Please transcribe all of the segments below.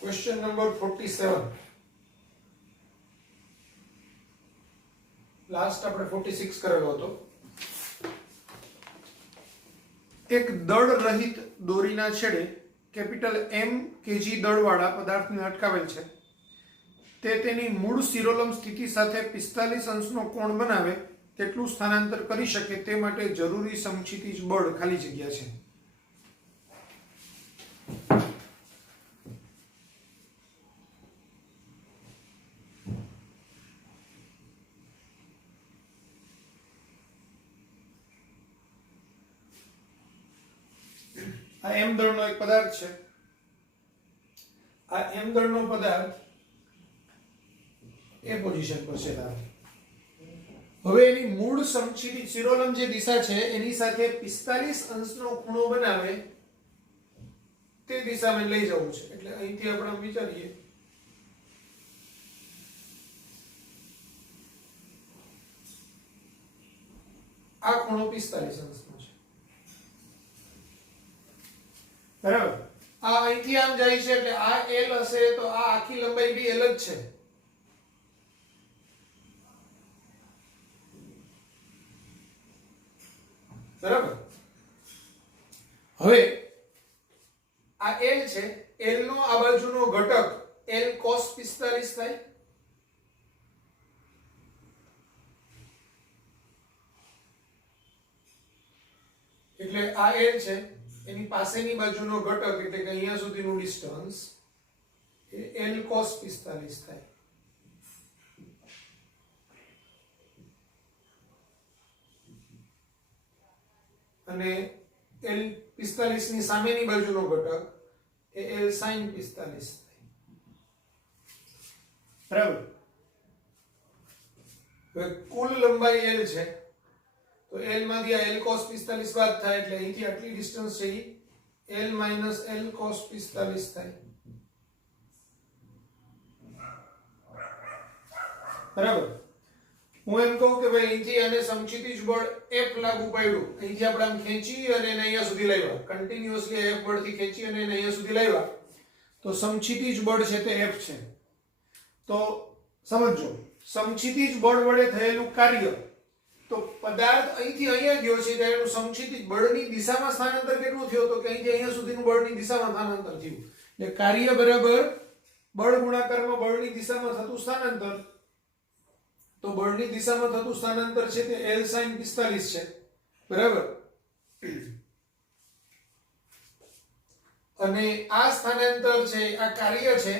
Question number 47. Last આપણે 46 કરેલો હતો. એક દળ રહિત દોરીના છેડે કેપિટલ M kg દળવાળા પદાર્થને અટકાવેલ છે. તે તેની મૂળ શિરોલંબ સ્થિતિ સાથે 45 અંશનો કોણ બનાવે તેટલું સ્થાનાંતર કરી શકે તે માટે જરૂરી સમક્ષિતિજ બળ ખાલી જગ્યા છે. આ M દળનો એક પદાર્થ છે. આ M દળનો પદાર્થ એ પોઝિશન પર છે. હવે એની મૂળ સમક્ષિતિજ શિરોલંબ જે દિશા છે એની સાથે 45 અંશનો ખૂણો બનાવે તે દિશામાં લઈ જવું છે. એટલે અહીંથી આપણે વિચારીએ આ ખૂણો 45 અંશનો છે. બરાબર. આ અહીંથી આમ જાય છે એટલે આ L હશે તો આ આખી લંબાઈ બી L જ છે. બરાબર. હવે આ L છે, L નો આ બાજુનો ઘટક L cos 45 થાય. એટલે આ L છે એની પાસેની બાજુનો ઘટક એટલે કે અહીંયા સુધીનું ડિસ્ટન્સ એ L cos 45 થાય. અને L 45 ની સામેની બાજુનો ઘટક એ L sin 45 થાય. બરાબર. હવે કુલ લંબાઈ L છે તો L માંથી આ L cos 45 બાદ થાય એટલે અહીંથી આટલી ડિસ્ટન્સ છે એ L minus L cos 45 થાય. બરાબર. હું એમ કહું કે ભાઈ અહીંથી આને સમક્ષિતિજ બળ F લાગુ પાડ્યું. અહીંથી આપણે આમ ખેંચી અને એને અહીંયા સુધી લાવ્યા. કન્ટિન્યુઅસલી F બળથી ખેંચી અને એને અહીંયા સુધી લાવ્યા તો સમક્ષિતિજ બળ છે તે F છે. તો સમજો સમક્ષિતિજ બળ વડે થયેલું કાર્ય તો પદાર્થ અહીંથી અહીંયા ગયો છે ત્યારે એનું સમક્ષિતિજ બળની દિશામાં સ્થાનાંતર કેટલું થયું તો કે અહીંથી અહીંયા સુધીનું બળની દિશામાં સ્થાનાંતર થયું. એટલે કાર્ય બરાબર બળ ગુણાકારમાં બળની દિશામાં થતું સ્થાનાંતર. તો બળની દિશામાં થતું સ્થાનાંતર છે તે L sin 45 છે. બરાબર. અને આ સ્થાનાંતર છે આ કાર્ય છે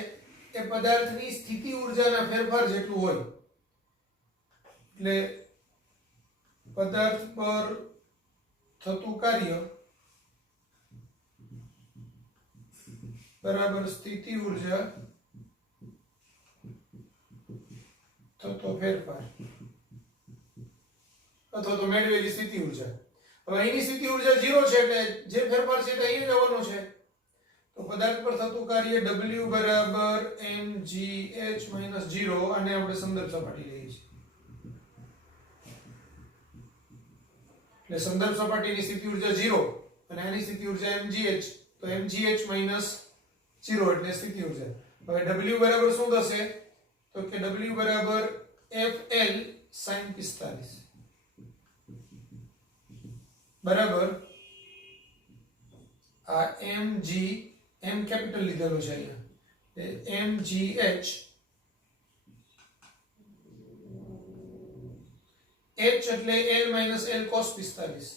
એ પદાર્થની સ્થિતિ ઊર્જાના ફેરફાર જેટલું હોય. એટલે પદાર્થ પર થતું કાર્ય બરાબર સ્થિતિ ઊર્જા થતો ફેરફાર અથવા તો મેળવેલી સ્થિતિ ઊર્જા. હવે અહીંની સ્થિતિ ઊર્જા 0 છે એટલે જે ફેરફાર છે તે અહીં જવાનો છે. તો પદાર્થ પર થતું કાર્ય W બરાબર mgh - 0 અને આપણે સંદર્ભ સપાટી લઈએ છીએ. એટલે સંદર્ભ સપાટીની સ્થિતિ ઊર્જા 0 અને આની સ્થિતિ ઊર્જા mgh તો mgh - 0 એટલે સ્થિતિ ઊર્જા. હવે W બરાબર શું થશે તો કે W બરાબર FL sin 45 બરાબર આ mg m કેપિટલ લીધેલો છે અહીંયા mgh h એટલે L minus L cos 45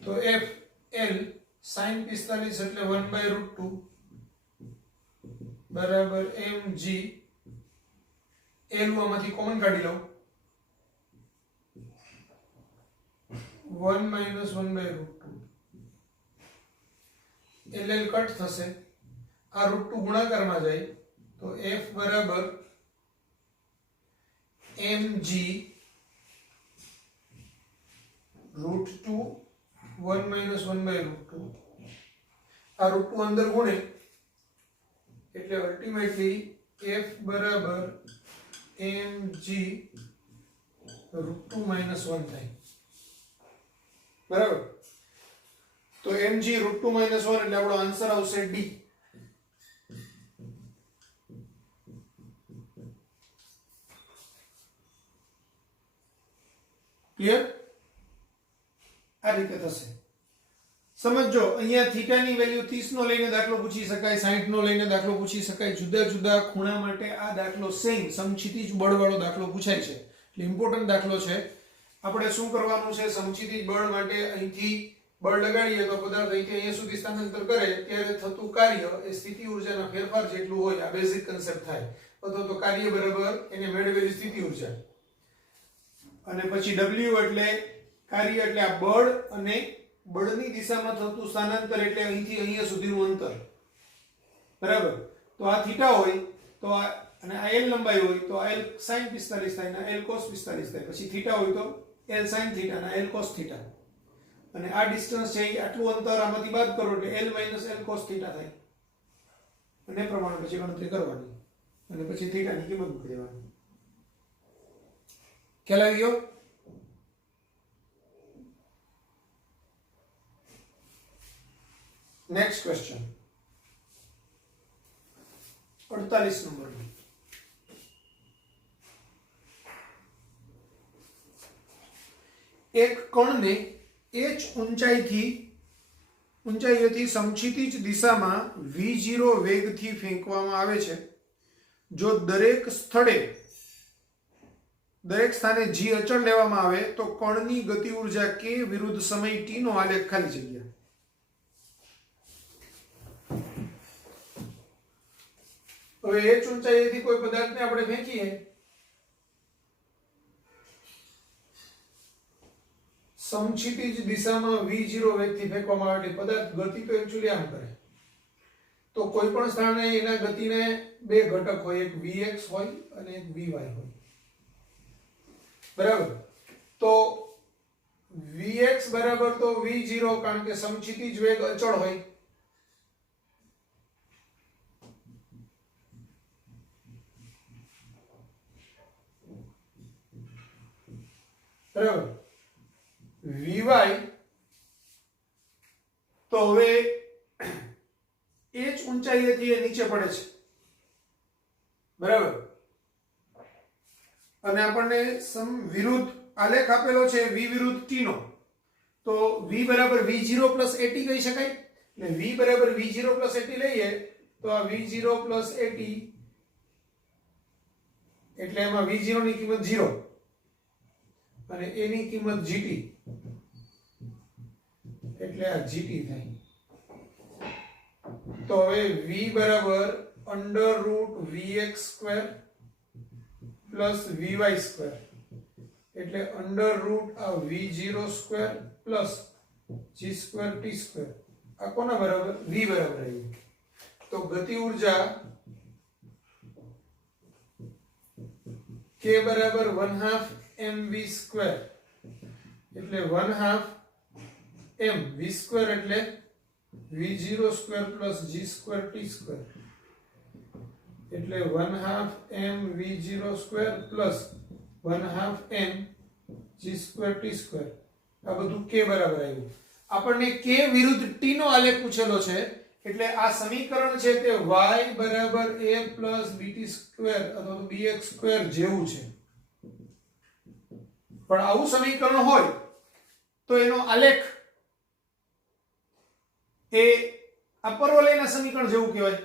તો FL sin 45 એટલે 1/√2 બરાબર mg L આમાંથી કોમન કાઢી લો 1 minus 1/√2 LL કટ થશે આ √2 ગુણાકારમાં જાય તો F બરાબર mg √2 1 - 1/√2 આ √2 અંદર ગુણે એટલે અલ્ટિમેટલી F બરાબર mg √2 - 1 થાય બરાબર તો mg √2 - 1 એટલે આપણો આન્સર આવશે ડી ક્લિયર આ રીતે થશે સમજો અહીંયા થીટાની વેલ્યુ 30 નો લઈને દાખલો પૂછી શકાય 60 નો લઈને દાખલો પૂછી શકાય જુદા જુદા ખૂણા માટે આ દાખલો સેમ સમક્ષિતિજ બળવાળો દાખલો પૂછાય છે એટલે ઇમ્પોર્ટન્ટ દાખલો છે આપણે શું કરવાનું છે સમક્ષિતિજ બળ માટે અહીંથી બળ લગાડીએ તો પદાર્થ અહીંથી અહીંયા સુધી સ્થાનાંતર કરે ત્યારે થતું કાર્ય એ સ્થિતિ ઊર્જાના ફેરફાર જેટલું હોય આ બેઝિક કન્સેપ્ટ થાય અથવા તો કાર્ય બરાબર એને મેળવેલી સ્થિતિ ઊર્જા અને પછી W એટલે કાર્ય એટલે આ બળ અને બળની દિશામાં થતું સ્થાનાંતર એટલે અહીંથી અહીંયા સુધીનું અંતર બરાબર તો આ થીટા હોય તો આ અને આ l લંબાઈ હોય તો l sin 45 થાય અને l cos 45 થાય પછી થીટા હોય તો l sin થીટા અને l cos થીટા અને આ ડિસ્ટન્સ છે આટલું અંતર આમાંથી બાદ કરો એટલે l - l cos થીટા થાય અને એ પ્રમાણે પછી ગણતરી કરવાની અને પછી થીટાની કિંમત મૂકી દેવાની ખ્યાલ આવી ગયો नेक्स्ट क्वेश्चन 48 नंबर में एक कण ने h ઊંચાઈથી સમક્ષિતિજ દિશામાં v0 વેગથી ફેંકવામાં આવે છે જો દરેક સ્થાને g અચળ લેવામાં આવે તો કણની ગતિ ઊર્જા k વિરુદ્ધ સમય t નો આલેખ ખાલી જગ્યા હવે h ઊંચાઈથી કોઈ પદાર્થને આપણે ફેંકીએ સમક્ષિતિજ દિશામાં v0 વેગથી ફેંકવામાં આવે એટલે પદાર્થ ગતિ તો એક્ચ્યુઅલી આમ કરે તો કોઈ પણ સ્થાને એના ગતિને બે ઘટક હોય એક vx હોય અને એક vy હોય બરાબર તો vx બરાબર તો v0 કારણ કે સમક્ષિતિજ વેગ અચળ હોય બરાબર vy તો હવે h ઊંચાઈએથી એ નીચે પડે છે બરાબર અને આપણને વિરુદ્ધ આલેખ આપેલો છે v વિરુદ્ધ t નો તો v બરાબર v0 + at કહી શકાય એટલે v બરાબર v0 + at લઈએ તો આ v0 + at એટલે એમાં v0 ની કિંમત 0 અને a ની કિંમત gt એટલે આ gt થાય તો હવે v બરાબર √vx² + vy² એટલે √ આ v0² + g²t² આ કોના બરાબર v બરાબર આવ્યું તો ગતિ ઊર્જા k બરાબર 1/2 mv² એટલે 1/2 m v² એટલે v0² + g²t² એટલે 1/2 m v0² + 1/2 m g²t² આ બધું k બરાબર આવ્યું આપણને k વિરુદ્ધ t નો આલેખ પૂછેલો છે એટલે આ સમીકરણ છે તે y બરાબર a + bt² અથવા તો bx² જેવું છે પણ આવું સમીકરણ હોય તો એનો આલેખ એ આ પરવલયના સમીકરણ જેવું કહેવાય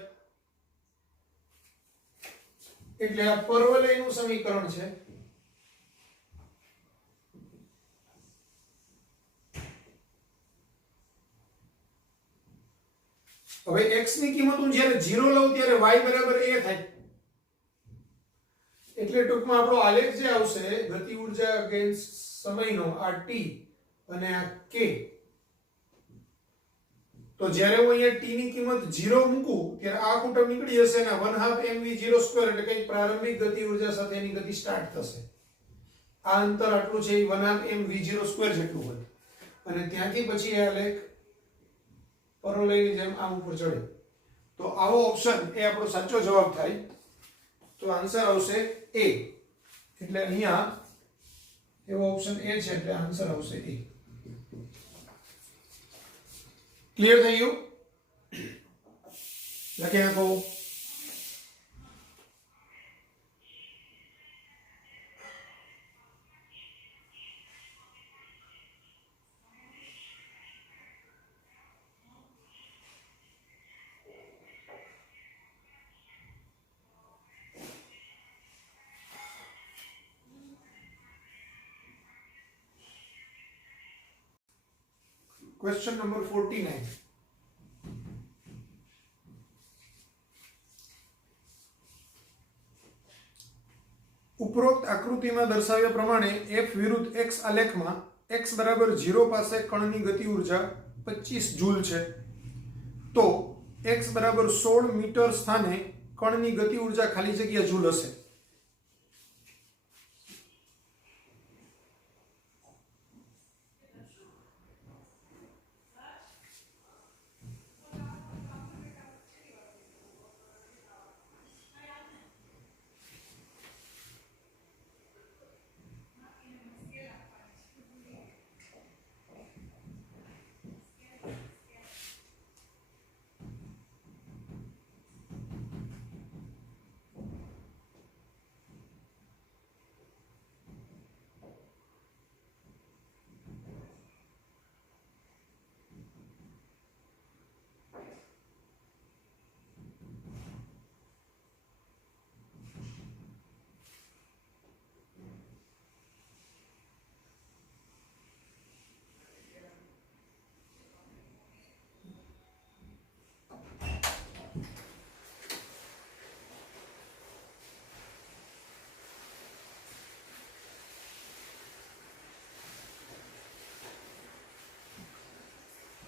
એટલે આ પરવલયનું સમીકરણ છે હવે x ની કિંમત હું જ્યારે 0 લઉં ત્યારે y બરાબર a થાય એટલે ટૂંકમાં આપણો આલેખ જે આવશે ગતિ ઊર્જા અગેન્સ્ટ સમયનો આ t અને આ k તો જ્યારે હું અહીંયા t ની કિંમત 0 મૂકું ત્યારે આ આખું ટર્મ નીકળી જશે ને 1/2 mv0² એટલે કે પ્રારંભિક ગતિ ઉર્જા સાથેની ગતિ સ્ટાર્ટ થશે. આ અંતર આટલું છે એ 1/2 mv0² જેટલું હોય અને ત્યાંથી પછી આ લેખ પરોલયની જેમ આમ ઉપર ચડે. તો આવો ઓપ્શન એ આપણો સાચો જવાબ થાય. તો આન્સર આવશે A. એટલે અહીંયા એવો ઓપ્શન A છે એટલે આન્સર આવશે A. ક્લિયર થઈ ગયું? લખી નાખો. Question number 49. ઉપરોક્ત આકૃતિમાં દર્શાવ્યા પ્રમાણે F વિરુદ્ધ x આલેખમાં x બરાબર 0 પાસે કણની ગતિ ઉર્જા 25 જૂલ છે. તો x બરાબર 16 મીટર સ્થાને કણની ગતિ ઉર્જા ખાલી જગ્યા જૂલ હશે.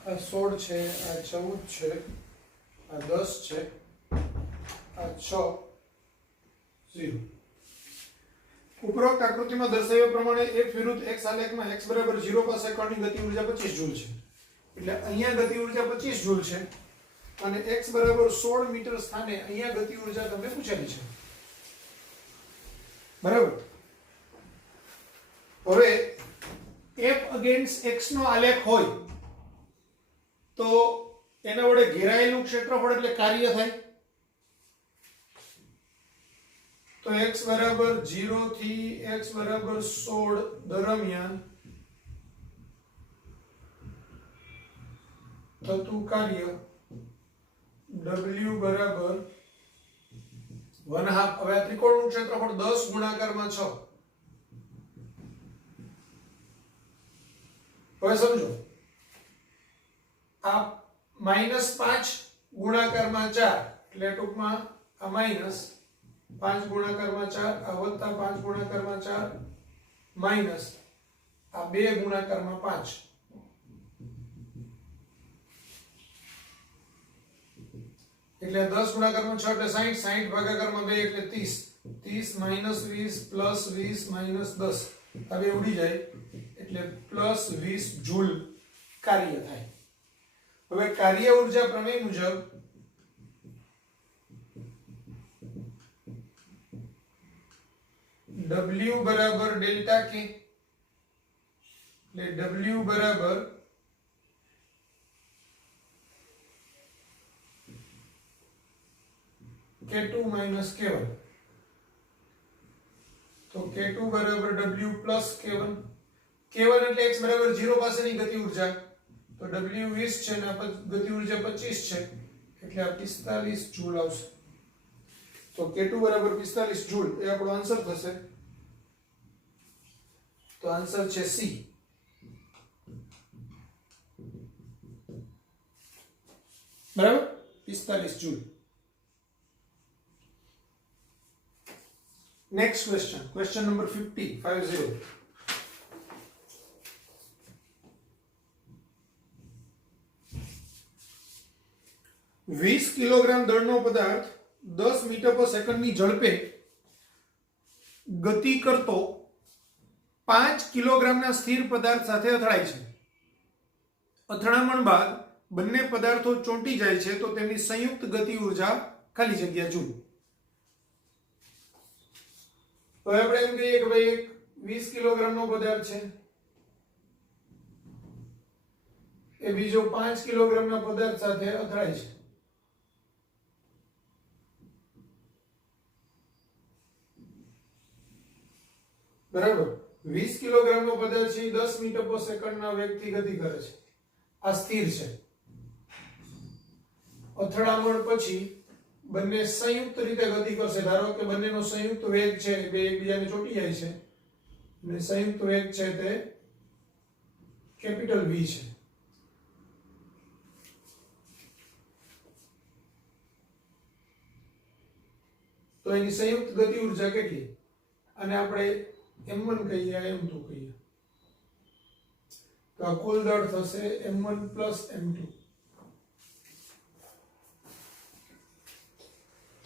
આ 16 છે, આ 14 છે, આ 10 છે, આ 6 0. ઉપરોક્ત આકૃતિમાં દર્શાવ્યા પ્રમાણે F વિરુદ્ધ x આલેખમાં x બરાબર 0 પાસે કણની ગતિ ઉર્જા 25 જૂલ છે. એટલે અહીંયા ગતિ ઉર્જા 25 જૂલ છે અને x બરાબર 16 મીટર સ્થાને અહીંયા ગતિ ઉર્જા તમને પૂછેલી છે. બરાબર. હવે F અગેન્સ્ટ x નો આલેખ હોય તો એના વડે ઘેરાયેલું ક્ષેત્રફળ એટલે કાર્ય થાય. તો x બરાબર 0 થી x બરાબર 16 દરમિયાન થતું કાર્ય w બરાબર 1/2. હવે આ ત્રિકોણનું ક્ષેત્રફળ 10 ગુણાકારમાં 6. હવે સમજો આ -5 ગુણાકારમાં 4 એટલે ટૂંકમાં આ માઈનસ 5 ગુણાકારમાં 4 આ વત્તા 5 ગુણાકારમાં 4 માઈનસ આ 2 ગુણાકારમાં 5 એટલે 10 ગુણાકારમાં 6 એટલે 60 60 ભાગાકારમાં 2 એટલે 30 30 -20 +20 -10 હવે ઉડી જાય એટલે +20 જૂલ કાર્ય થાય. હવે કાર્ય ઉર્જા પ્રમેય મુજબ W બરાબર ડેલ્ટા K એટલે W બરાબર K2 minus K1. તો K2 બરાબર W plus K1. K1 એટલે x બરાબર 0 પાસેની ગતિ ઉર્જા. તો W 20 છે ને ગતિ ઉર્જા 25 છે એટલે આ 45 જૂલ આવશે. તો K2 બરાબર 45 જૂલ એ આપણો આન્સર થશે. તો આન્સર છે C. બરાબર 45 joule. Next question number 50. 20 kilogram દળનો પદાર્થ 10 મીટર પર સેકન્ડની ઝડપે ગતિ કરતો 5 કિલોગ્રામના સ્થિર પદાર્થ સાથે અથડાય છે. અથડામણ બાદ બંને પદાર્થો ચોંટી જાય છે તો તેમની સંયુક્ત ગતિ ઉર્જા ખાલી જગ્યા જૂલ. હવે આપણે એમ કહીએ કે ભાઈ એક 20 કિલોગ્રામનો પદાર્થ છે, એ બીજો 5 કિલોગ્રામના પદાર્થ સાથે અથડાય છે. બરાબર. 20 કિલોગ્રામનો પદાર્થ છે 10 મીટર પર સેકન્ડના વેગથી ગતિ કરે છે. આ સ્થિર છે. અથડામણ પછી બંને સંયુક્ત રીતે ગતિ કરશે. ધારો કે બંનેનો સંયુક્ત વેગ છે બે એકબીજાને ચોંટી જાય છે અને સંયુક્ત વેગ છે તે કેપિટલ V છે. તો એની સંયુક્ત ગતિ ઉર્જા કેટલી? અને આપણે m1 કહીએ, m2 કહીએ, તો આ કુલ દળ થશે m1 m2.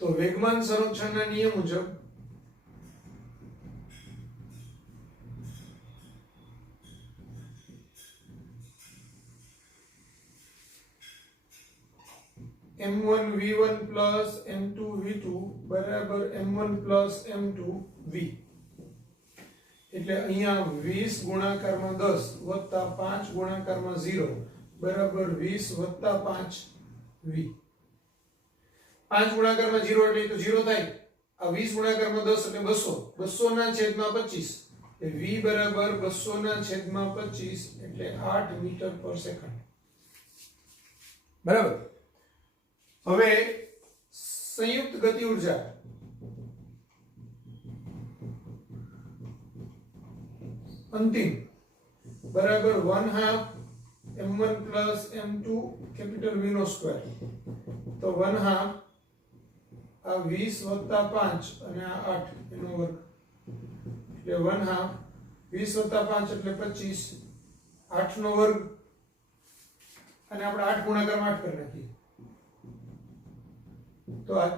તો વેગમાન સંરક્ષણના નિયમ મુજબ m1 v1 m2 v2 બરાબર m1 m2 v. એટલે અહીંયા 20 ગુણાકારમાં 10 વત્તા 5 ગુણાકારમાં 0 બરાબર 20 5 v. 5 ગુણાકારમાં 0 એટલે તો 0 થાય. આ 20 ગુણાકારમાં 10 એટલે 200. 200 ના છેદમાં 25 એટલે v બરાબર 200 ના છેદમાં 25 એટલે 8 મીટર પર સેકન્ડ. બરાબર. હવે સંયુક્ત ગતિ ઉર્જા અંતિમ બરાબર 1/2 m1 m2 કેપિટલ V નો સ્ક્વેર. તો 1/2 આ 20 5 અને આ 8 એનો વર્ગ એટલે 1/2 20 5 એટલે 25 8 નો વર્ગ અને આપણે 8 ગુણાકારમાં 8 કરી નાખીએ તો આ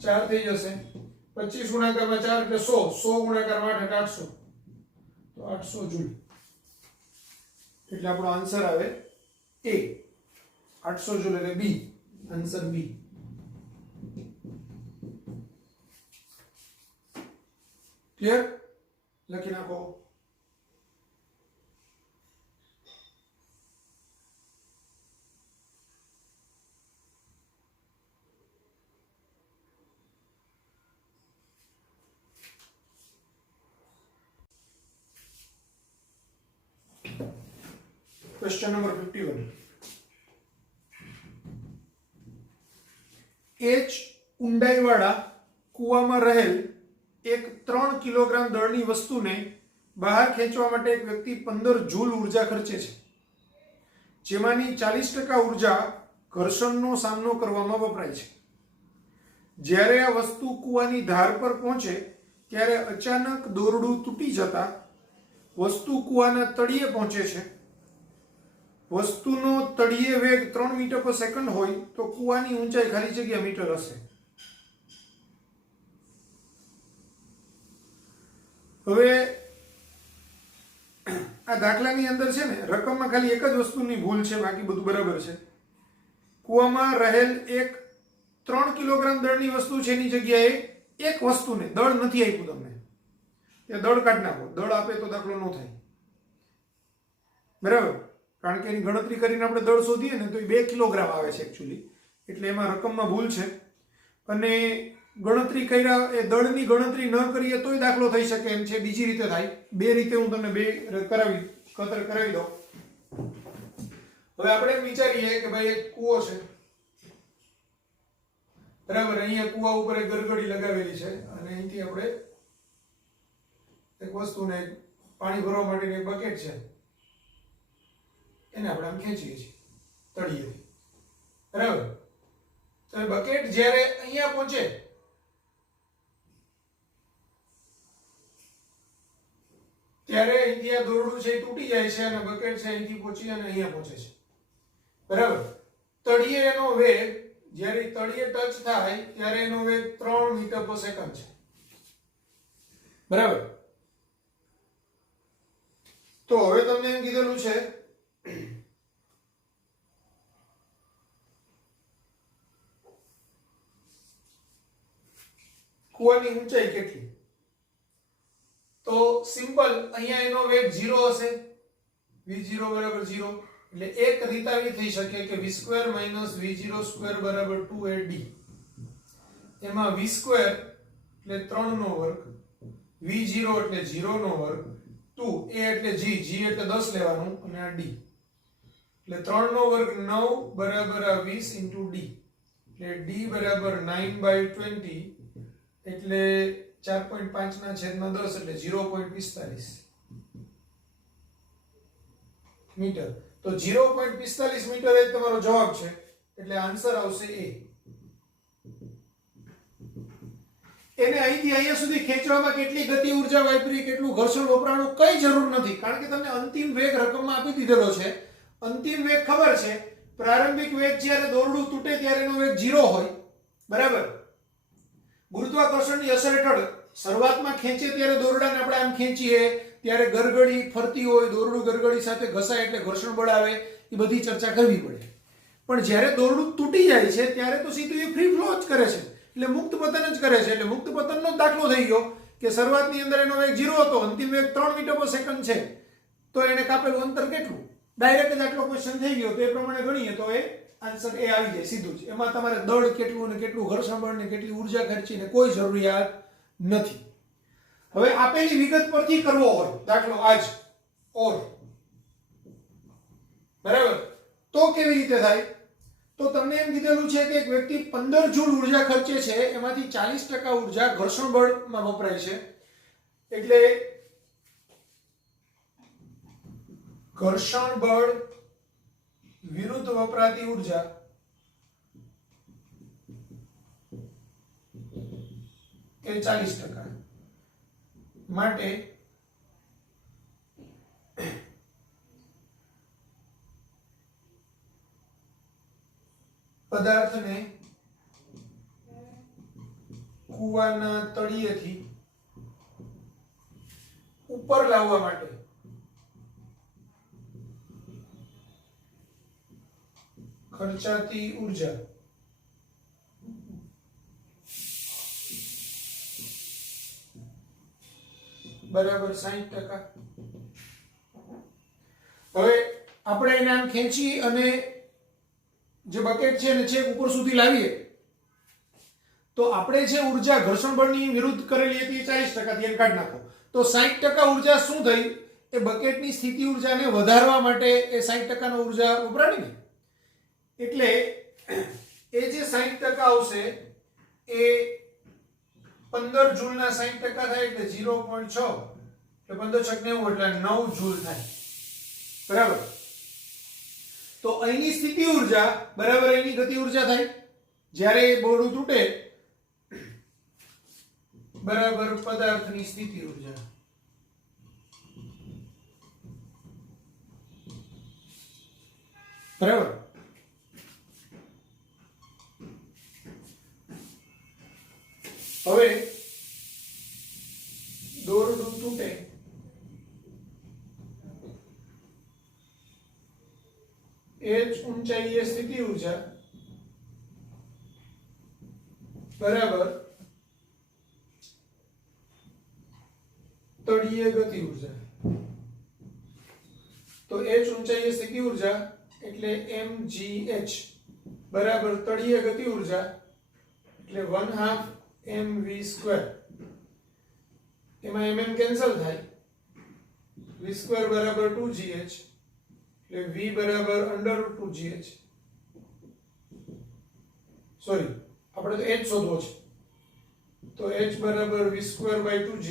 4 થઈ જશે. 25 ગુણાકારમાં 4 એટલે 100. 100 ગુણાકારમાં 8 એટલે 800. તો 800 જૂલ. એટલે આપણો આન્સર આવે A. 800 જૂલ એટલે B. Answer B. ક્લિયર? લખી નાખો. Question number 51. H ઊંડાઈવાળા કૂવામાં રહેલ એક 3 કિલોગ્રામ દળની વસ્તુને બહાર ખેંચવા માટે એક વ્યક્તિ 15 જૂલ ઉર્જા ખર્ચે છે, જેમાંની 40% ઉર્જા ઘર્ષણનો સામનો કરવામાં વપરાય છે. જ્યારે આ વસ્તુ કૂવાની ધાર પર પહોંચે ત્યારે અચાનક દોરડું તૂટી જતા વસ્તુ કૂવાના તળિયે પહોંચે છે. વસ્તુનો તળિયે વેગ 3 મીટર પર સેકન્ડ હોય તો કૂવાની ઊંચાઈ ખાલી જગ્યા મીટર હશે. હવે આ દાખલાની અંદર છે ને રકમમાં ખાલી એક જ વસ્તુની ભૂલ છે, બાકી બધું બરાબર છે. કૂવામાં રહેલ એક 3 કિલોગ્રામ દળની વસ્તુ છે એની જગ્યાએ એક વસ્તુને દળ નથી આપ્યું તમને, એ દળ કાઢી નાખો. દળ આપે તો દાખલો ન થાય. બરાબર? કારણ કે એની ગણતરી કરીને આપણે દળ શોધીએ ને તો એ 2 કિલોગ્રામ આવે છે એકચ્યુઅલી, એટલે એમાં રકમમાં ભૂલ છે. અને ગણતરી કર્યા એ દળની ગણતરી ન કરીએ તોય દાખલો થઈ શકે એમ છે. બીજી રીતે થાય. બે રીતે હું તમને કરાવી દઉં. હવે આપણે વિચારીએ કે ભાઈ એક કૂવો છે, બરાબર? અહીંયા કૂવા ઉપર એક ગરગડી લગાવેલી છે અને અહીંથી આપણે એક વસ્તુને પાણી ભરવા માટેની એક બકેટ છે, એને આપણે આમ ખેંચીએ છીએ તળિયેથી. બરાબર? તો એ બકેટ જ્યારે અહીંયા પહોંચે ત્યારે અહીંથી આ દોરડું છે એ તૂટી જાય છે અને બકેટ છે અહીંથી પહોંચી અને અહીંયા પહોંચે છે. બરાબર? તળિયે એનો વેગ જ્યારે તળિયે ટચ થાય ત્યારે એનો વેગ 3 મીટર પર સેકન્ડ છે, બરાબર. તો હવે તમને એમ કીધેલું છે કૂવાની ઊંચાઈ કેટલી. તો સિમ્પલ અહીંયા એનો વેગ 0 હશે, v0 બરાબર 0. એટલે એક રીત આવી થઈ શકે કે v² - v02 બરાબર 2ad. એમાં v² એટલે 3 નો વર્ગ, v0 એટલે 0 નો વર્ગ, 2 a એટલે g એટલે 10 લેવાનું અને આ d. એટલે 3 નો વર્ગ 9 બરાબર આ 20 * d. એટલે d બરાબર 9/20 એટલે 4.5 ના છેદમાં 10 એટલે 0.45 મીટર. તો 0.45 મીટર એ તમારો જવાબ છે. એટલે આન્સર આવશે એ. એને અહીંથી અહીંયા સુધી ખેંચવામાં કેટલી ગતિ ઊર્જા વાપરી, કેટલું ઘર્ષણ વપરાણું કઈ જરૂર નથી, કારણ કે તમને અંતિમ વેગ રકમમાં આપી દીધેલો છે. અંતિમ વેગ ખબર છે, પ્રારંભિક વેગ જ્યારે દોરડું તૂટે ત્યારે એનો વેગ 0 હોય, બરાબર. ગુરુત્વાકર્ષણની અસર હેઠળ શરૂઆતમાં ખેંચે ત્યારે દોરડાને આપણે આમ ખેંચીએ ત્યારે ગરગડી ફરતી હોય, દોરડું ગરગડી સાથે ઘસાય એટલે ઘર્ષણ બળ આવે, એ બધી ચર્ચા કરવી પડે. પણ જ્યારે દોરડું તૂટી જાય છે ત્યારે તો સીધું એ ફ્રી ફ્લો જ કરે છે, એટલે મુક્ત પતન જ કરે છે. એટલે મુક્ત પતનનો દાખલો થઈ ગયો કે શરૂઆતની અંદર એનો વેગ 0 હતો, અંતિમ વેગ 3 મીટર પર સેકન્ડ છે, તો એને કાપેલું અંતર કેટલું, ડાયરેક્ટ જ આટલો ક્વેશ્ચન થઈ ગયો. તો એ પ્રમાણે ગણીએ તો એ આન્સર એ આવી જાય સીધું જ. એમાં તમારે દળ કેટલું ને કેટલું ઘર્ષણ બળ ને કેટલી ઊર્જા ખર્ચીને કોઈ જરૂરિયાત નથી. હવે આપેલી વિગત પરથી કરવો હોય દાખલો આજ ઓર, બરાબર, તો કેવી રીતે થાય? તો તમને એમ કીધેલું છે કે એક વ્યક્તિ 15 જૂલ ઊર્જા ખર્ચે છે, એમાંથી 40% ઊર્જા ઘર્ષણ બળમાં વપરાય છે. એટલે ઘર્ષણ બળ વિરુદ્ધ વપરાતી ઊર્જા એ 40%. માટે પદાર્થને કૂવાના તળિયેથી ઉપર લાવવા માટે ખર્ચાતી ઊર્જા બરાબર 60%. હવે આપણે એને આમ ખેંચી અને જે બકેટ છે એને છેક ઉપર સુધી લાવીએ તો આપણે જે ઊર્જા ઘર્ષણ બળની વિરુદ્ધ કરેલી હતી 40% થી કાઢી નાખો તો 60% ઊર્જા શું થઈ? એ બકેટની સ્થિતિ ઊર્જાને વધારવા માટે એ 60% નો ઊર્જા વપરાણી ને. એટલે એ જે 60% આવશે એ 15 જૂલના 60% થાય એટલે 0.6 એટલે 15 × 90 એટલે 9 જૂલ થાય, બરાબર. તો અહીંની સ્થિતિ ઊર્જા બરાબર અહીંની ગતિ ઊર્જા થાય જ્યારે બોર્ડ તૂટે બરાબર પદાર્થની સ્થિતિ ઊર્જા. બરાબર. હવે દોરડું તૂટે h ઊંચાઈ એ સ્થિતિ ઊર્જા બરાબર તળિયે ગતિ ઊર્જા. તો h ઊંચાઈ એ સ્થિતિ ઊર્જા એટલે mgh બરાબર તળિયે ગતિ ઊર્જા એટલે 1/2 mv². એમાં mm કેન્સલ થાય, v² બરાબર 2gh એટલે v બરાબર √2gh. સોરી, આપણે તો h શોધવો છે તો h બરાબર v²/2g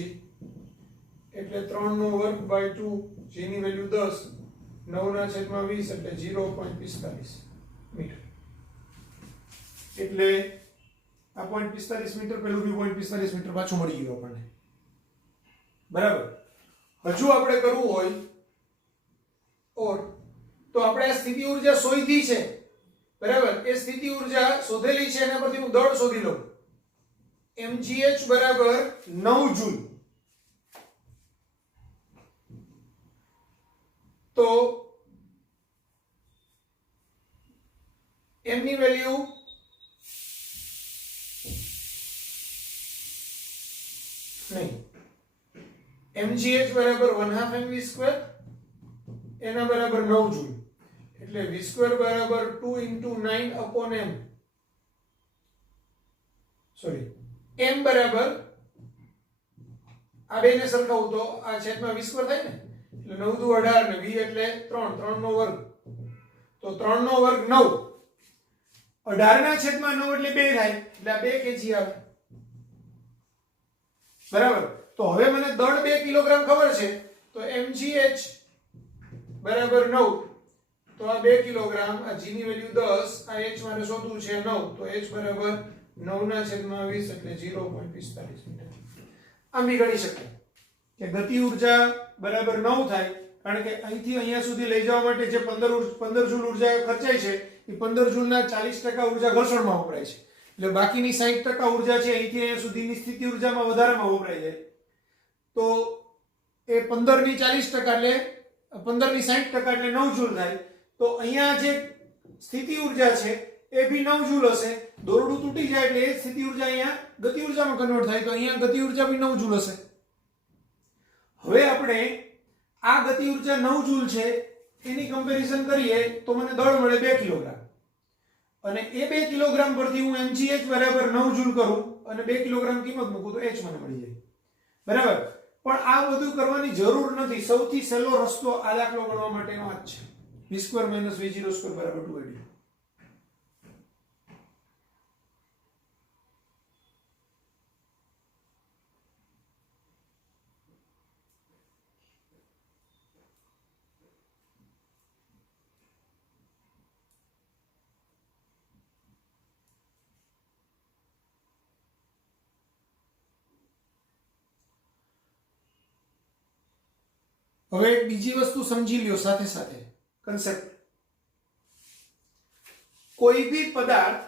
એટલે 3 નો વર્ગ બાય 2, g ની વેલ્યુ 10, 9/20 એટલે 0.45 મીટર. એટલે આ 0.45 મીટર પેલું બી 0.45 મીટર પાછું મળી ગયું આપણને, બરાબર. હજુ આપણે કરવું હોય ઓર તો આપણે આ સ્થિતિ ઊર્જા શોધી છે બરાબર એ સ્થિતિ ઉર્જા શોધેલી છે એના પરથી હું દળ શોધી લઉં mgh બરાબર 9 જૂલ તો m ની વેલ્યુ નહીં mgh બરાબર 1/2 mv² એના બરાબર 9 જૂલ એટલે v² બરાબર 2 * 9/m સોરી m બરાબર આ બેને સરખાવું તો આ છેદમાં v² થાય ને એટલે 9 દુ 18 ને v એટલે 3 3 નો વર્ગ તો 3 નો વર્ગ 9 18 ના છેદમાં 9 એટલે 2 થાય એટલે આ 2 kg આવે બરાબર તો હવે મને દળ 2 કિલોગ્રામ ખબર છે તો mgh બરાબર 9 તો આ 2 કિલોગ્રામ આ g ની વેલ્યુ 10 આ h મારે શોધવું છે 9 તો h બરાબર 9 ના છેદમાં 20 એટલે 0.45 મીટર આમ બી ગણી શકાય કે ગતિ ઉર્જા બરાબર 9 થાય કારણ કે અહીંથી અહીંયા સુધી લઈ જવા માટે જે 15 જૂલ ઉર્જા ખર્ચાય છે એ 15 જૂલના 40% ઉર્જા ઘર્ષણમાં વપરાય છે એટલે બાકીની 60% ઉર્જા છે અહીંથી અહીંયા સુધીની સ્થિતિ ઉર્જામાં વધારામાં વપરાય જાય તો એ 15 ની 40% એટલે 15 ની 60% એટલે 9 જૂલ થાય તો અહીંયા જે સ્થિતિ ઉર્જા છે એ भी 9 જૂલ હશે દોરડું તૂટી જાય એટલે એ સ્થિતિ ઉર્જા અહીંયા ગતિ ઉર્જામાં કન્વર્ટ થાય તો અહીંયા ગતિ ઉર્જા भी 9 જૂલ હશે હવે આપણે આ ગતિ ઉર્જા 9 જૂલ છે એની કમ્પેરિઝન કરીએ તો મને દળ મળે 2 કિલોગ્રામ અને એ 2 કિલોગ્રામ પરથી હું mgh બરાબર 9 જૂલ કરું અને 2 કિલોગ્રામ કિંમત મૂકું તો h મને મળી જાય બરાબર પણ આ બધું કરવાની જરૂર નથી સૌથી સહેલો રસ્તો આ દાખલો ગણવા માટેનો આ જ છે v² - v02 બરાબર 2ad હવે બીજી વસ્તુ સમજી લ્યો સાથે સાથે કન્સેપ્ટ કોઈ भी પદાર્થ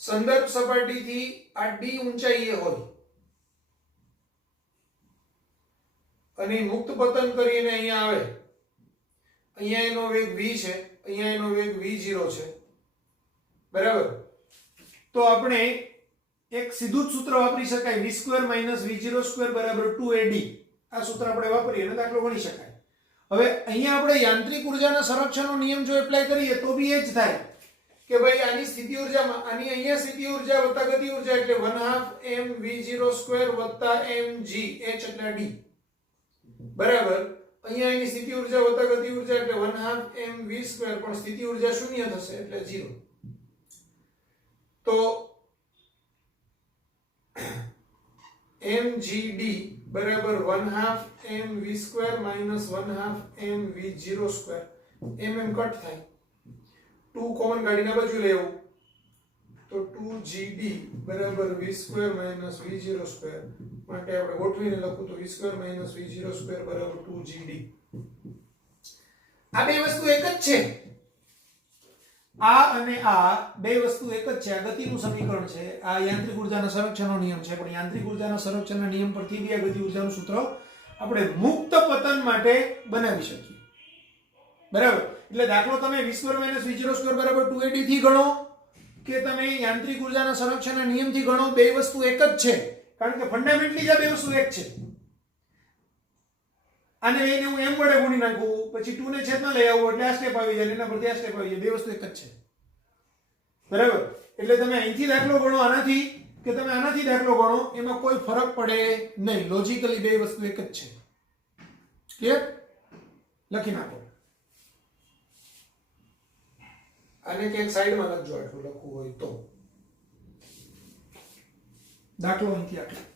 સંદર્ભ સપાટીથી આ d ઊંચાઈએ હોય અને મુક્ત પતન કરીને અહીંયા આવે અહીંયા એનો વેગ v છે અહીંયા એનો વેગ v0 છે બરાબર તો આપણે એક સીધું જ સૂત્ર વાપરી શકાય v² - v02 બરાબર 2ad આ સૂત્ર આપણે વાપરીએ અને દાખલો ગણી શકાય હવે અહીંયા આપણે યાંત્રિક ઉર્જાના સંરક્ષણનો નિયમ જો એપ્લાય કરીએ તો બી એ જ થાય કે ભાઈ આની સ્થિતિ ઉર્જામાં આની અહીંયા સ્થિતિ ઉર્જા વત્તા ગતિ ઉર્જા એટલે 1/2 m v02 વત્તા mg h એટલે d બરાબર અહીંયા એની સ્થિતિ ઉર્જા વત્તા ગતિ ઉર્જા એટલે 1/2 m v² પણ સ્થિતિ ઉર્જા શૂન્ય થશે એટલે 0 તો mgd બરાબર 1/2 m v² - 1/2 m v02 mm cut થાય 2 કોમન કાઢીને બાજુ લેવું તો 2gd બરાબર v² - v02 માટે આપણે ગોઠવીને લખું તો v² - v02 બરાબર 2gd આ બે વસ્તુ એક જ છે આ અને આ બે વસ્તુ એક જ છે આ ગતિનું સમીકરણ છે આ યાંત્રિક ઉર્જાના સંરક્ષણનો નિયમ છે પણ યાંત્રિક ઉર્જાના સંરક્ષણના નિયમ પરથી બી આ ગતિ ઉર્જાનું સૂત્ર આપણે મુક્ત પતન માટે બનાવી શકીએ બરાબર એટલે દાખલો તમે v² - v02 બરાબર 2ad થી ગણો કે તમે યાંત્રિક ઉર્જાના સંરક્ષણના નિયમથી ગણો બે વસ્તુ એક જ છે કારણ કે ફંડામેન્ટલી જ આ બે વસ્તુ એક છે આને એને હું m વડે ગુણી નાખું પછી 2 ને છેદમાં લઈ આવું એટલે આ સ્ટેપ આવી જાય એના પરથી આ સ્ટેપ આવી જાય બે વસ્તુ એક જ છે બરાબર એટલે તમે અહીંથી દાખલો ગણો આનાથી કે તમે આનાથી દાખલો ગણો એમાં કોઈ ફરક પડે નહીં લોજિકલી બે વસ્તુ એક જ છે ક્લિયર લખી નાખો આને કે એક સાઈડમાં લખજો આટલું લખવું હોય તો દાખલો અહીંથી આટલો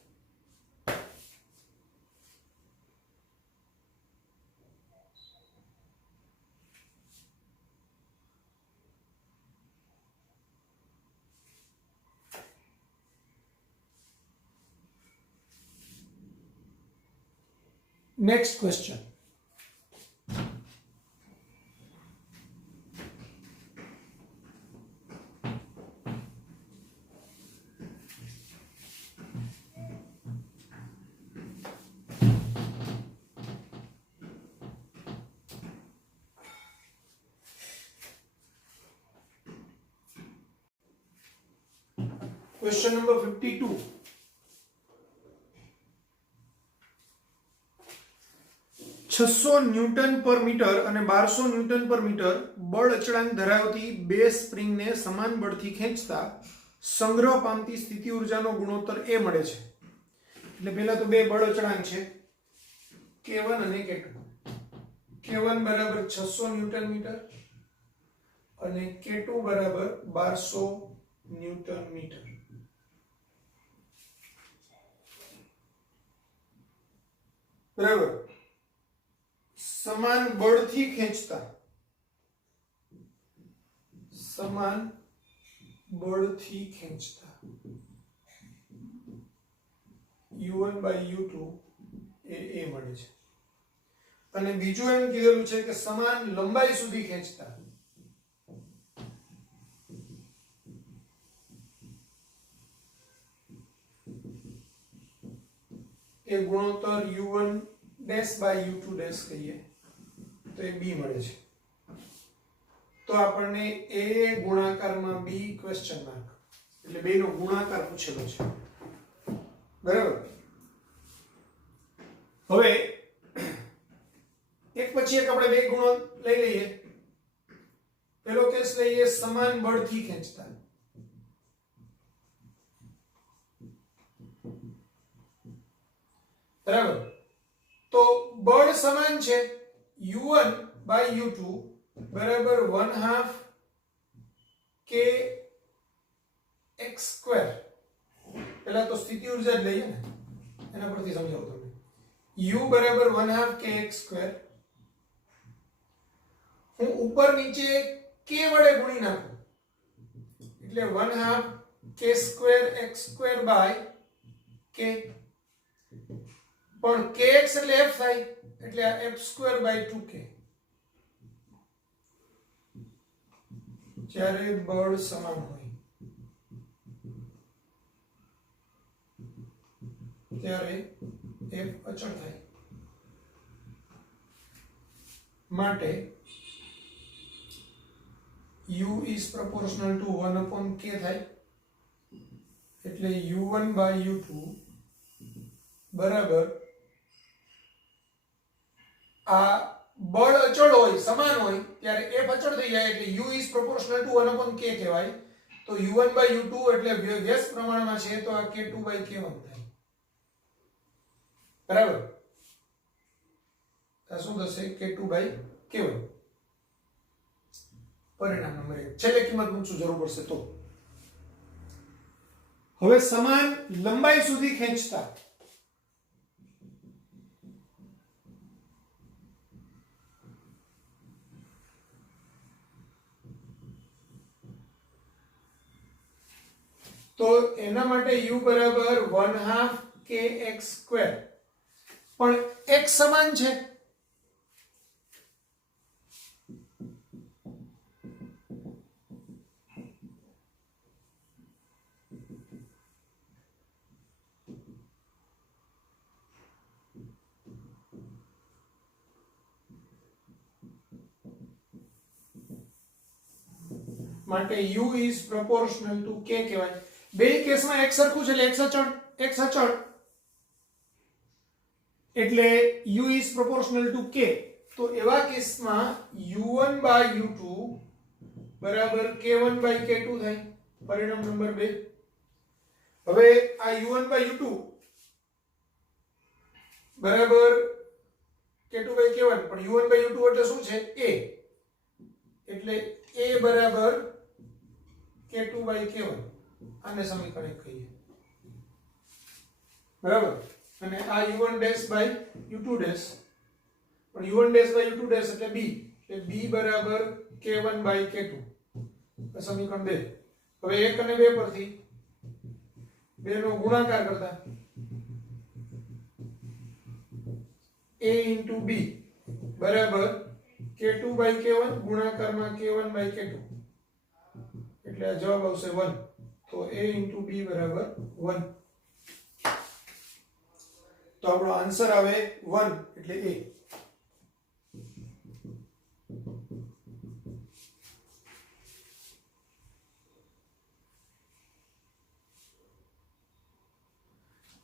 Next question. Question number 52. Newton पर मीटर અને 1200 ન્યૂટન પર મીટર બળ અચળાંક ધરાવતી બે સ્પ્રિંગને સમાન બળથી ખેંચતા સંગ્રહ પામતી સ્થિતિ ઊર્જાનો ગુણોત્તર એ મળે છે. એટલે પહેલા તો બે બળ અચળાંક છે K1 અને K2. K1 બરાબર 600 ન્યૂટન મીટર અને K2 બરાબર 1200 ન્યૂટન મીટર. બરાબર. સમાન બળથી ખેંચતા U1 by U2 એ મળે છે. અને બીજું એમ કીધેલું છે કે સમાન લંબાઈ સુધી ખેંચતા એ ગુણોત્તર U1 dash by U2 dash કહીએ તો એ B મળે છે. તો આપણને A ગુણાકારમાં B ક્વેશ્ચન માર્ક એટલે બે નો ગુણાકાર પૂછેલો છે. બરાબર. હવે એક પછી એક આપણે બે ગુણો લઈ લઈએ. પેલો કેસ લઈએ સમાન બળથી ખેંચતા. બરાબર. તો બળ સમાન છે U1 by U2 બરાબર 1/2 kx². પહેલા તો સ્થિતિ ઊર્જા જ લઈએ ને, એના પરથી સમજાવું તમને. U બરાબર 1/2 kx². હું ઉપર નીચે k વડે ગુણી નાખું એટલે 1/2 k²x² by k. પણ kx એટલે f થાય એટલે આ f² by 2k. જ્યારે બળ સમાન હોય ત્યારે f અચળ થાય. માટે u is proportional to 1/k થાય. એટલે u1 by u2 બરાબર આ બળ અચળ હોય સમાન હોય ત્યારે f અચળ થઈ જાય એટલે u is proportional to 1/k કહેવાય. તો u1 by u2 એટલે વ્યસ્ત પ્રમાણમાં છે તો આ k2 by k1 થાય. બરાબર. આ શું થશે k2 by k1. પરિણામ નંબર 1. છેલ્લે કિંમત મૂકશું જરૂર પડશે તો. હવે સમાન લંબાઈ સુધી ખેંચતા તો એના માટે u બરાબર 1/2 kx². પણ x સમાન છે માટે u is proportional to k કહેવાય. બે કેસમાં x સરખું છે એટલે x અચળ એટલે u is proportional to k. તો એવા કેસમાં u1 by u2 બરાબર k1 by k2 થાય. પરિણામ નંબર 2. હવે આ u1 by u2 બરાબર k2 by k1 પણ u1 by u2 એટલે શું છે a એટલે a બરાબર k2 by k1 આને સમીકરણ 1 કહીએ. બરાબર. અને આ u1 dash by u2 dash પણ u1 dash by u2 dash એટલે b એટલે b બરાબર k1 by k2 સમીકરણ 2. હવે 1 અને 2 પરથી બે નો ગુણાકાર કરતા a into b બરાબર k2 by k1 ગુણાકારમાં k1 by k2 એટલે આ જવાબ આવશે 1. તો a into b બરાબર 1. તો આપણો આન્સર આવે 1 એટલે a.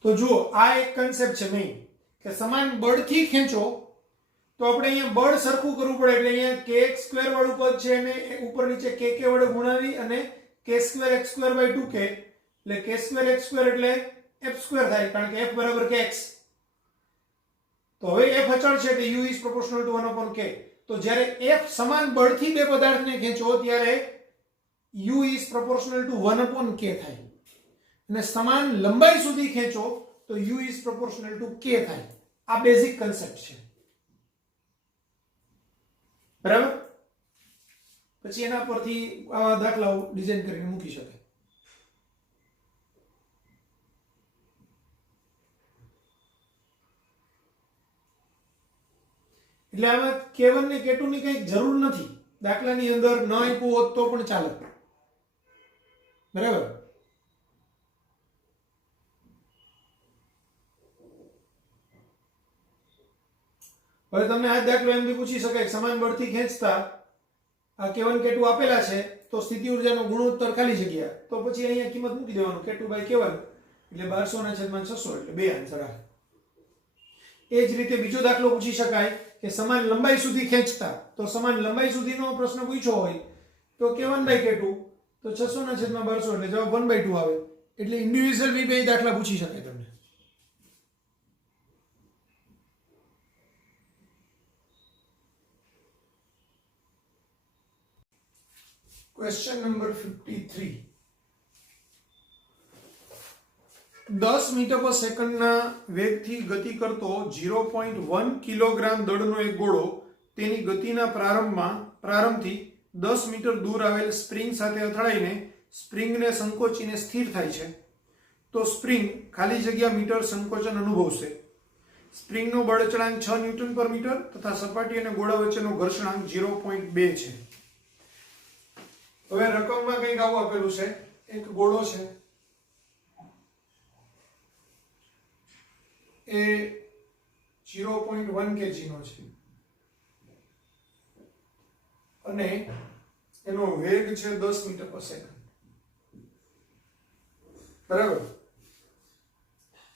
તો જુઓ આ એક કન્સેપ્ટ છે મેઇન કે સમાન બળથી ખેંચો તો આપણે અહીંયા બળ સરખું કરવું પડે એટલે અહીંયા kx² વાળું પદ છે એને ઉપર નીચે kk વડે ગુણાવી અને k²x²/2k એટલે k²x² એટલે f² થાય કારણ કે f બરાબર kx. તો હવે f અચળ છે એટલે u is proportional to 1/k. તો જ્યારે f સમાન બળથી બે પદાર્થને ખેંચો ત્યારે u is proportional to 1/k થાય અને સમાન લંબાઈ સુધી ખેંચો તો u is proportional to k થાય. આ બેઝિક કન્સેપ્ટ છે બરાબર. પછી એના પરથી આવા દાખલાઓ ડિઝાઇન કરીને મૂકી શકાય. એટલે આમાં k1 ને k2 ની કઈ જરૂર નથી. દાખલાની અંદર ન આપ્યું હોત તો પણ ચાલે બરાબર. હવે તમને આ દાખલો એમ બી પૂછી શકાય સમાન બળથી ખેંચતા આ k1 k2 આપેલા છે તો સ્થિતિ ઊર્જાનો ગુણોત્તર ખાલી જગ્યા તો પછી અહીંયા કિંમત મૂકી દેવાનું k2/k1 એટલે 1200/600 એટલે બે આન્સર આવે. એ જ રીતે બીજો દાખલો પૂછી શકાય કે સમાન લંબાઈ સુધી ખેંચતા તો સમાન લંબાઈ સુધીનો પ્રશ્ન પૂછ્યો હોય તો k1/k2 તો 600/1200 એટલે જવાબ 1/2 આવે. એટલે ઇન્ડિવિડ્યુઅલ બી બે દાખલા પૂછી શકાય તમને. ક્વેશ્ચન નંબર 53 10 મીટર પર સેકન્ડના વેગથી ગતિ કરતો 0.1 કિલોગ્રામ દળનો એક ગોળો તેની ગતિના પ્રારંભથી 10 મીટર દૂર આવેલ સ્પ્રિંગ સાથે અથડાઈને સ્પ્રિંગને સંકોચીને સ્થિર થાય છે. તો સ્પ્રિંગ ખાલી જગ્યા મીટર સંકોચન અનુભવશે. સ્પ્રિંગનો બળ અચળાંક 6 ન્યૂટન પર મીટર તથા સપાટી અને ગોળા વચ્ચેનો ઘર્ષણાંક 0.2 છે. હવે રકમમાં કંઈક આવું આપેલું છે. એક ગોળો છે એ 0.1 kg નો છે અને એનો વેગ છે 10 મીટર પર સેકન્ડ બરાબર.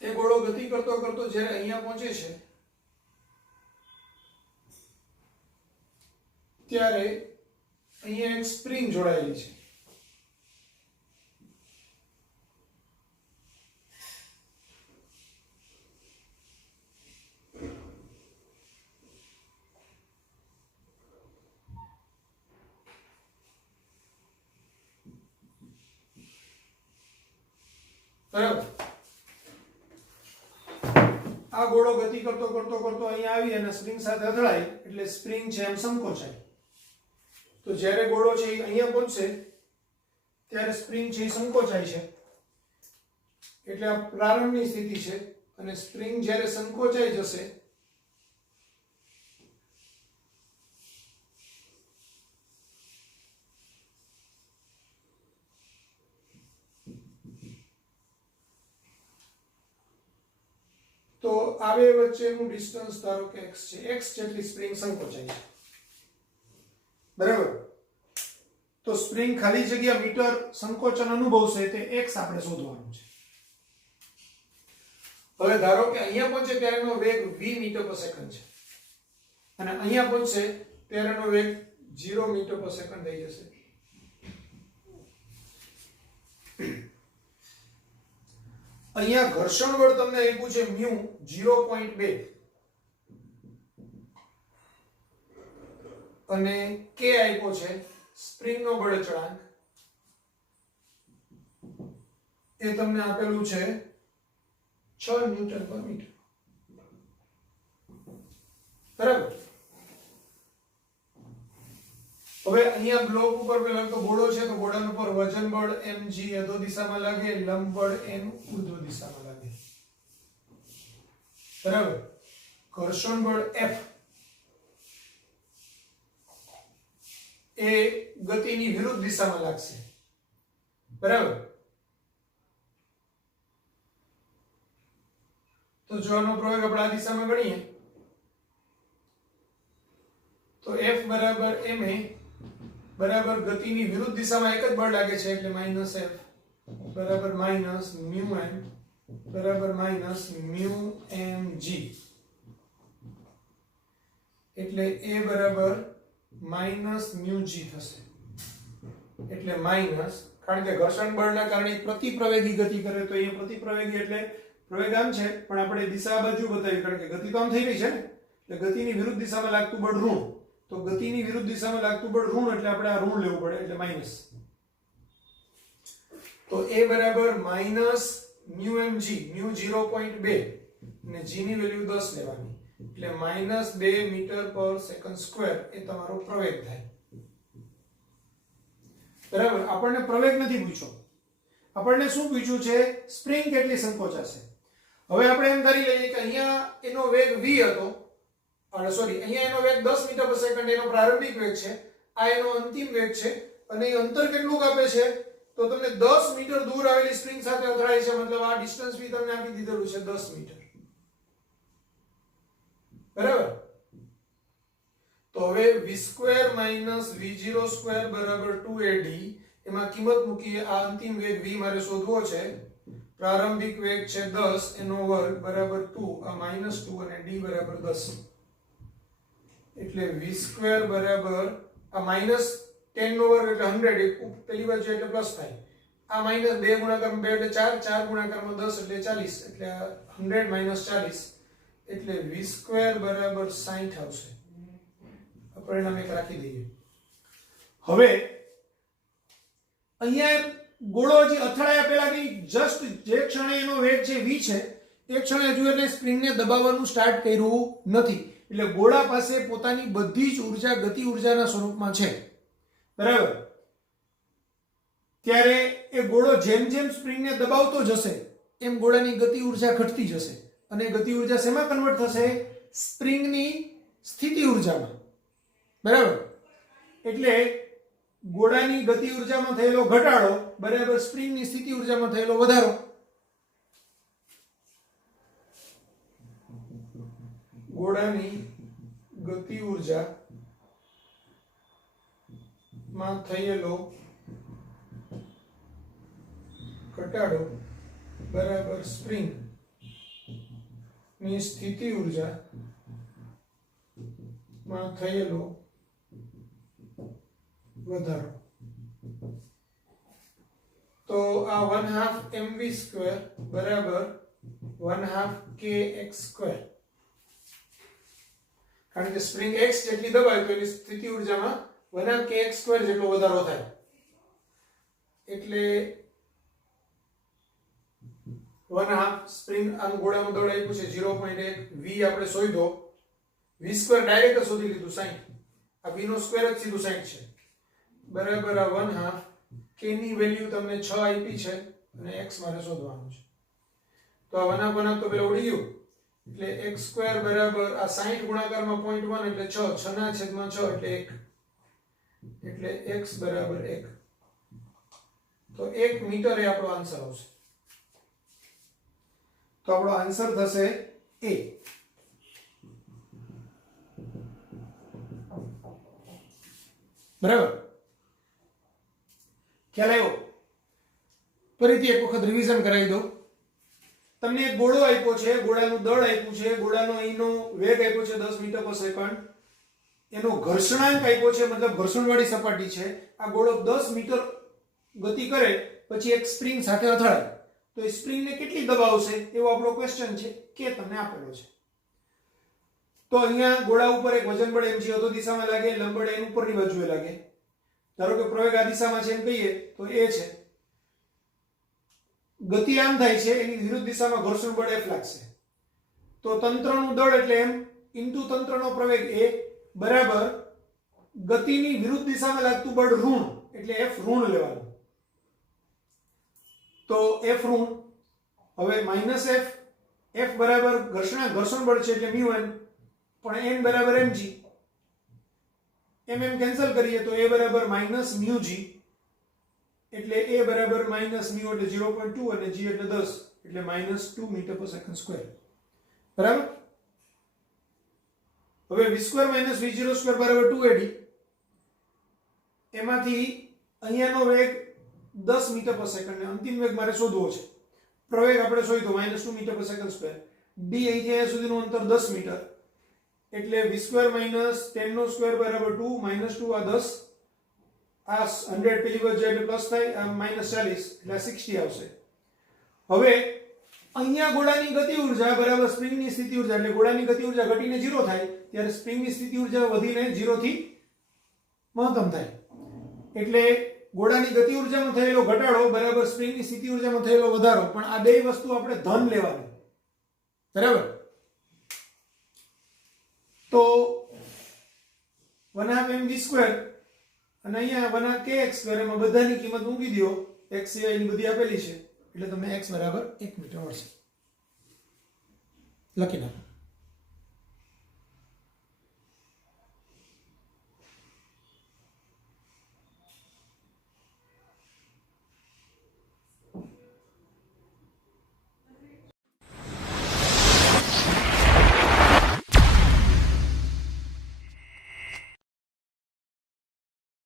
એ ગોળો ગતિ કરતો કરતો જ્યારે અહીંયા પહોંચે છે ત્યારે અહીંયા એક સ્પ્રિંગ જોડાયેલી છે. બરાબર. આ ગોળો ગતિ કરતો કરતો કરતો અહીંયા આવી અને સ્પ્રિંગ સાથે અથડાય એટલે સ્પ્રિંગ છે એમ સંકોચાય. તો જ્યારે ગોળો છે એ અહીંયા પહોંચશે ત્યારે સ્પ્રિંગ છે એ સંકોચાય છે એટલે આ પ્રારંભની સ્થિતિ છે અને સ્પ્રિંગ જ્યારે સંકોચાઈ જશે તો આ બે વચ્ચેનું ડિસ્ટન્સ ધારો કે x છે. x જેટલી સ્પ્રિંગ સંકોચાય છે બરાબર. તો સ્પ્રિંગ ખાલી જગ્યા મીટર સંકોચન અનુભવશે તે x આપણે શોધવાનું છે. હવે ધારો કે અહીંયા પહોંચે ત્યારે એનો વેગ v મીટર પર સેકન્ડ છે અને અહીંયા પહોંચશે ત્યારે એનો વેગ 0 મીટર પર સેકન્ડ થઈ જશે. અહીંયા ઘર્ષણ બળ તમને આપ્યું છે μ 0.2 અને k આપ્યો છે સ્પ્રિંગનો બળ અચળાંક એ તમને આપેલું છે 6 ન્યૂટન પર મીટર બરાબર. હવે અહીંયા બ્લોક ઉપર પેલા તો ગોળો છે તો ગોળાનો પર વજન બળ mg અધો દિશામાં લાગે, લંબ બળ n ઉર્ધ્વ દિશામાં લાગે બરાબર. ઘર્ષણ બળ f એ ગતિની વિરુદ્ધ દિશામાં લાગશે બરાબર. તો જો આનો પ્રયોગ આપણે આ દિશામાં ગણીએ તો f બરાબર ma બરાબર ગતિની વિરુદ્ધ દિશામાં એક જ બળ લાગે છે એટલે -f બરાબર -μm બરાબર માઇનસ મ્યુ એમ જી, એટલે એ બરાબર માઇનસ મ્યુ જી થશે, એટલે માઇનસ, કારણ કે ઘર્ષણ બળના કારણે પ્રતિપ્રવેગી ગતિ કરે તો એ પ્રતિપ્રવેગી એટલે પ્રવેગ આમ છે પણ આપણે દિશા બાજુ બતાવી, કારણ કે ગતિ તો આમ થઈ રહી છે ને, એટલે ગતિની વિરુદ્ધ દિશામાં લાગતું બળ ઋણ, તો ગતિની વિરુદ્ધ દિશામાં લાગતું બળ ઋણ એટલે આપણે આ ઋણ લેવું પડે, એટલે માઇનસ. તો એ બરાબર માઇનસ મ્યુ એમ જી, મ્યુ 0.2 અને જી ની વેલ્યુ 10 લેવાની, એટલે માઇનસ 2 મીટર પર સેકન્ડ સ્ક્વેર એ તમારો પ્રવેગ થાય. બરાબર, આપણને પ્રવેગ નથી પૂછ્યો, આપણને શું પૂછ્યું છે? સ્પ્રિંગ કેટલી સંકોચાશે. હવે આપણે એમ ધારી લઈએ કે અહીંયા એનો વેગ v હતો, સોરી અહીંયા એનો વેગ 10 મીટર પર સેકન્ડ એનો પ્રારંભિક વેગ છે, આ એનો અંતિમ વેગ છે, અને એ અંતર કેટલું કાપે છે? તો તમને 10 મીટર દૂર આવેલી સ્પ્રિંગ સાથે અથડાય છે, મતલબ આ ડિસ્ટન્સ બી તમને આપી દીધેલું છે 10 મીટર. બરાબર, તો હવે v² - v0² બરાબર 2ad, એમાં કિંમત મૂકીએ. આ અંતિમ વેગ v મારે શોધવો છે, પ્રારંભિક વેગ છે 10 એનો વર્ગ બરાબર 2, આ -2 અને d બરાબર 10, એટલે v² બરાબર આ -10 નો વર્ગ એટલે 100, એક પેલી બાજુ એટલે પ્લસ થાય, આ -2 ગુણાકારમાં 2 એટલે 4, 4 ગુણાકારમાં 10 એટલે 40, એટલે 100 - 40 એટલે v² બરાબર 60 આવશે. પરિણામ એક રાખી દઈએ. હવે અહીંયા ગોળો જે અથડાયા પહેલાની જસ્ટ જે ક્ષણે એનો વેગ છે v છે, એ ક્ષણે હજુ એટલે સ્પ્રિંગને દબાવવાનું સ્ટાર્ટ કર્યું નથી, એટલે ગોળા પાસે પોતાની બધી જ ઉર્જા ગતિ ઉર્જાના સ્વરૂપમાં છે. બરાબર, ત્યારે એ ગોળો જેમ જેમ સ્પ્રિંગને દબાવતો જશે એમ ગોળાની ગતિ ઉર્જા ઘટતી જશે, અને ગતિ ઉર્જા શેમાં કન્વર્ટ થશે? સ્પ્રિંગની સ્થિતિ ઉર્જામાં. બરાબર, એટલે ગોળાની ગતિ ઉર્જામાં થયેલો ઘટાડો બરાબર સ્પ્રિંગની સ્થિતિ ઉર્જામાં થયેલો વધારો. ગોળાની ગતિ ઉર્જા માં થયેલો ઘટાડો બરાબર સ્પ્રિંગ ની સ્થિતિ ઉર્જા માં થયેલો વધારો. તો આ 1/2 mv² બરાબર 1/2 kx², કારણ કે સ્પ્રિંગ x જેટલી દબાય તો એની સ્થિતિ ઉર્જામાં 1/2 kx² જેટલો વધારો થાય, એટલે 1/2 સ્પ્રિંગ આમ ગોળાનું દળ આપ્યું છે 0.1, v આપણે શોધ્યો, v² ડાયરેક્ટ શોધી લીધું 60, આ v નો સ્ક્વેર જ સીધું 60 છે, બરાબર આ 1/2 k ની વેલ્યુ તમને 6 આપી છે અને x મારે શોધવાનું છે. તો આ 1/2 તો પેલા ઉડી ગયું, એટલે x² બરાબર આ 60 ગુણાકારમાં 0.1 એટલે 6, 6 ના છેદમાં 6 એટલે 1, એટલે x બરાબર 1. તો 1 મીટર એ આપણો આન્સર આવશે. તો આપણો આન્સર થશે a. બરાબર, ખ્યાલ આવ્યો? ફરીથી એક વખત રિવિઝન કરાવી દઉં. તમને એક ગોળો આપ્યો છે, ગોળાનું દળ આપ્યું છે, ગોળાનો અહીંનો વેગ આપ્યો છે 10 મીટર પર સેકન્ડ, એનો ઘર્ષણાંક આપ્યો છે, મતલબ ઘર્ષણવાળી સપાટી છે. આ ગોળો 10 મીટર ગતિ કરે પછી એક સ્પ્રિંગ સાથે અથડાય તો એ સ્પ્રિંગને કેટલી દબાવશે એવો આપણો ક્વેશ્ચન છે, કે તમને આપેલો છે. તો અહીંયા ગોળા ઉપર એક વજન બળ mg અધો દિશામાં લાગે, લંબ બળ એની ઉપરની બાજુએ લાગે. ધારો કે પ્રવેગ આ દિશામાં છે એમ કહીએ તો એ છે, ગતિ આમ થાય છે, એની વિરુદ્ધ દિશામાં ઘર્ષણ બળ F લાગશે. તો તંત્રનું દળ એટલે m ઇન્ટુ તંત્રનો પ્રવેગ a બરાબર ગતિની વિરુદ્ધ દિશામાં લાગતું બળ ઋણ એટલે F ઋણ લેવાનું. તો F ઋણ, હવે -F, F બરાબર ઘર્ષણ બળ છે એટલે μn, પણ n બરાબર mg, mm કેન્સલ કરીએ તો a બરાબર -μg, એટલે a બરાબર -μ એટલે 0.2 અને g એટલે 10 એટલે -2 મીટર પર સેકન્ડ સ્ક્વેર. બરાબર, હવે v² - v0² બરાબર 2ad, એમાંથી અહીંયાનો વેગ 10 મીટર પર સેકન્ડ ને અંતિમ વેગ મારે શોધવો છે, પ્રવેગ આપણે શોધ્યો -2 મીટર પર સેકન્ડ સ્ક્વેર. d અહીંથી અહીંયા સુધીનું અંતર 10 મીટર એટલે v સ્ક્વેર માઇનસ 10 નો સ્ક્વેર બરાબર 2 -2 આ 10 આ 100 પેલી બાજુ જાય એટલે પ્લસ થાય આ -40 એટલે 60 આવશે. હવે અહીંયા ગોળાની ગતિ ઊર્જા બરાબર સ્પ્રિંગની સ્થિતિ ઊર્જા એટલે ગોળાની ગતિ ઊર્જા ઘટીને 0 થાય ત્યારે સ્પ્રિંગની સ્થિતિ ઊર્જા વધીને 0 થી મહત્તમ થાય. એટલે ગોળાની ગતિ ઊર્જામાં થયેલો ઘટાડો બરાબર સ્પ્રિંગની સ્થિતિ ઊર્જામાં થયેલો વધારો, પણ આ બે વસ્તુ આપણે ધન લેવાની. બરાબર? તો 1/2 mv² અને અહીંયા 1/2 kx² એમાં બધાની કિંમત મૂકી દો, x સિવાયની બધી આપેલી છે એટલે તમને x બરાબર 1 મીટર મળશે. લખી નાખો.